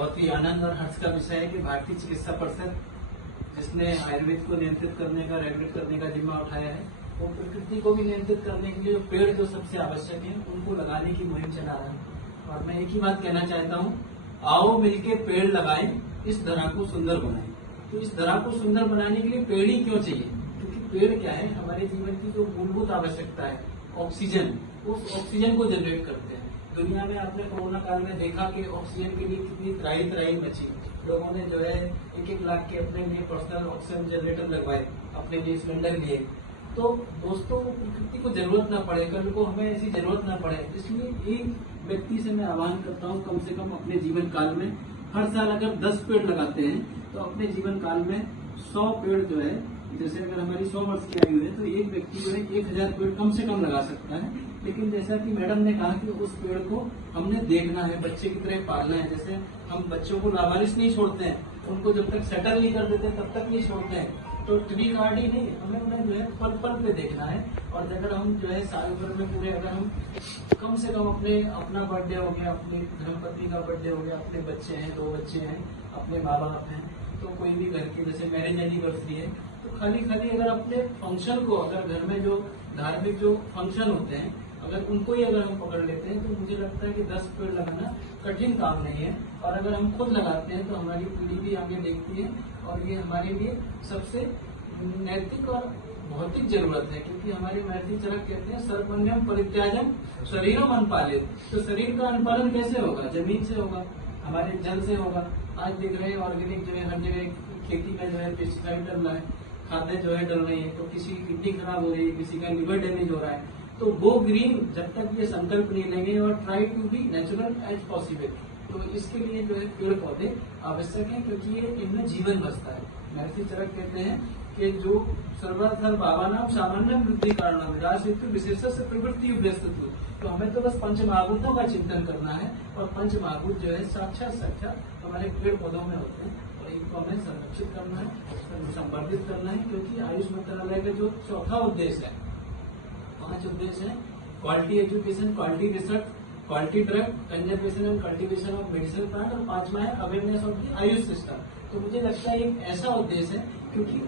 बहुत ही आनंद और हर्ष का विषय है कि भारतीय चिकित्सा परिषद जिसने आयुर्वेद को नियंत्रित करने का, रेगुलेट करने का जिम्मा उठाया है, वो प्रकृति को भी नियंत्रित करने के लिए पेड़ जो सबसे आवश्यक है उनको लगाने की मुहिम चला रहा है। और मैं एक ही बात कहना चाहता हूँ, आओ मिलके पेड़ लगाएं, इस धरा को सुंदर बनाएं। तो इस धरा को सुंदर बनाने के लिए पेड़ ही क्यों चाहिए? क्योंकि पेड़ क्या है, हमारे जीवन की जो मूलभूत आवश्यकता है ऑक्सीजन, उस ऑक्सीजन को जनरेट करते हैं। दुनिया में आपने कोरोना काल में देखा कि ऑक्सीजन के लिए कितनी त्राही मची। लोगों ने जो है 1-1 लाख के अपने लिए पर्सनल ऑक्सीजन जनरेटर लगवाए, अपने लिए सिलेंडर लिए। तो दोस्तों, प्रकृति को जरूरत ना पड़े, कल को हमें ऐसी जरूरत ना पड़े, इसलिए एक व्यक्ति से मैं आह्वान करता हूँ, कम से कम अपने जीवन काल में हर साल अगर 10 पेड़ लगाते हैं तो अपने जीवन काल में 100 पेड़ जो है, जैसे अगर हमारी 100 वर्ष की आयु है तो एक व्यक्ति जो है 1000 पेड़ कम से कम लगा सकता है। लेकिन जैसा कि मैडम ने कहा कि उस पेड़ को हमने देखना है, बच्चे की तरह पालना है। जैसे हम बच्चों को लावारिस नहीं छोड़ते हैं, उनको जब तक सेटल नहीं कर देते तब तक नहीं छोड़ते हैं। तो ट्री गार्ड ही नहीं, हमें उन्हें जो है पल पल पे देखना है। और अगर हम जो है साल भर में पूरे, अगर हम कम से कम अपना बर्थडे हो गया, अपनी धर्मपत्नी का बर्थडे हो गया, अपने बच्चे हैं, 2 बच्चे हैं, अपने माँ बाप हैं, तो कोई भी घर की जैसे मैरिज एनिवर्सरी है, तो खाली अगर अपने फंक्शन को, अगर घर में जो धार्मिक जो फंक्शन होते हैं, अगर उनको ही अगर हम पकड़ लेते हैं तो मुझे लगता है कि 10 पेड़ लगाना कठिन काम नहीं है। और अगर हम खुद लगाते हैं तो हमारी पीढ़ी भी आगे देखती है और ये हमारे लिए सबसे नैतिक और भौतिक जरूरत है। क्योंकि हमारे महर्षि चरक कहते हैं, सर्वपुण्यम परित्याजम शरीरम अनुपालित। तो शरीर का अनुपालन कैसे होगा? जमीन से होगा, हमारे जल से होगा। आज देख रहे हैं ऑर्गेनिक जो है हर जगह खेती में जो है पेस्टिसाइड डल रहा है, खाद्य जो है डल रही है, तो किसी की किडनी खराब हो रही है, किसी का लिवर डैमेज हो रहा है। तो वो ग्रीन, जब तक ये संकल्प नहीं लेंगे और try to be natural as possible, तो इसके लिए जो है पेड़ पौधे आवश्यक हैं, क्योंकि ये इनमें जीवन बसता है। महर्षि चरक कहते हैं कि जो सर्वधर्म भावानाम सामान्य वृद्धि कारणम राज हेतु विशेष से प्रवृत्ति व्यस्तु। तो हमें तो बस पंच महाभूतों का चिंतन करना है, और पंच महाभूत जो है साक्षात हमारे पेड़ पौधों में होते हैं, और इनको हमें संरक्षित करना है, संवर्धित करना है। क्योंकि आयुष मंत्रालय का जो चौथा उद्देश्य है, 5 उद्देश्य है, quality education, quality research, quality drug, conservation and cultivation of medicinal plant, और 5वां है awareness of the Ayush system. तो मुझे लगता है एक ऐसा उद्देश्य है, क्योंकि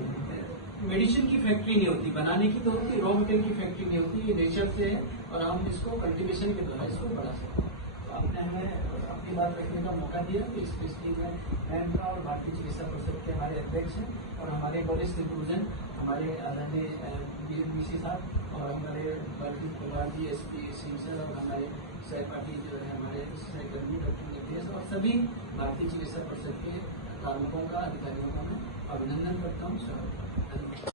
मेडिसिन की फैक्ट्री नहीं होती, बनाने की तो होती, रॉ मटेरियल की फैक्ट्री नहीं होती, ये रिसर्च से है, और हम इसको कल्टीवेशन के द्वारा इसको बढ़ा सकते हैं। तो आपने हमें अपनी बात रखने का मौका दिया। तो इस स्टेज में मैं और भारतीय चिकित्सा परिषद के हमारे अध्यक्ष हैं और हमारे वरिष्ठ गुरुजन, हमारे आदरणीय बीसी साहब, और हमारे वर्गीय कुमार जी, SP सिंह सर, और हमारे सहपाठी जो है हमारे सहकर्मी डॉक्टर नितेश, और सभी भारतीय चिकित्सा परिषद के कार्मिकों का, अधिकारियों का मैं अभिनंदन करता हूँ।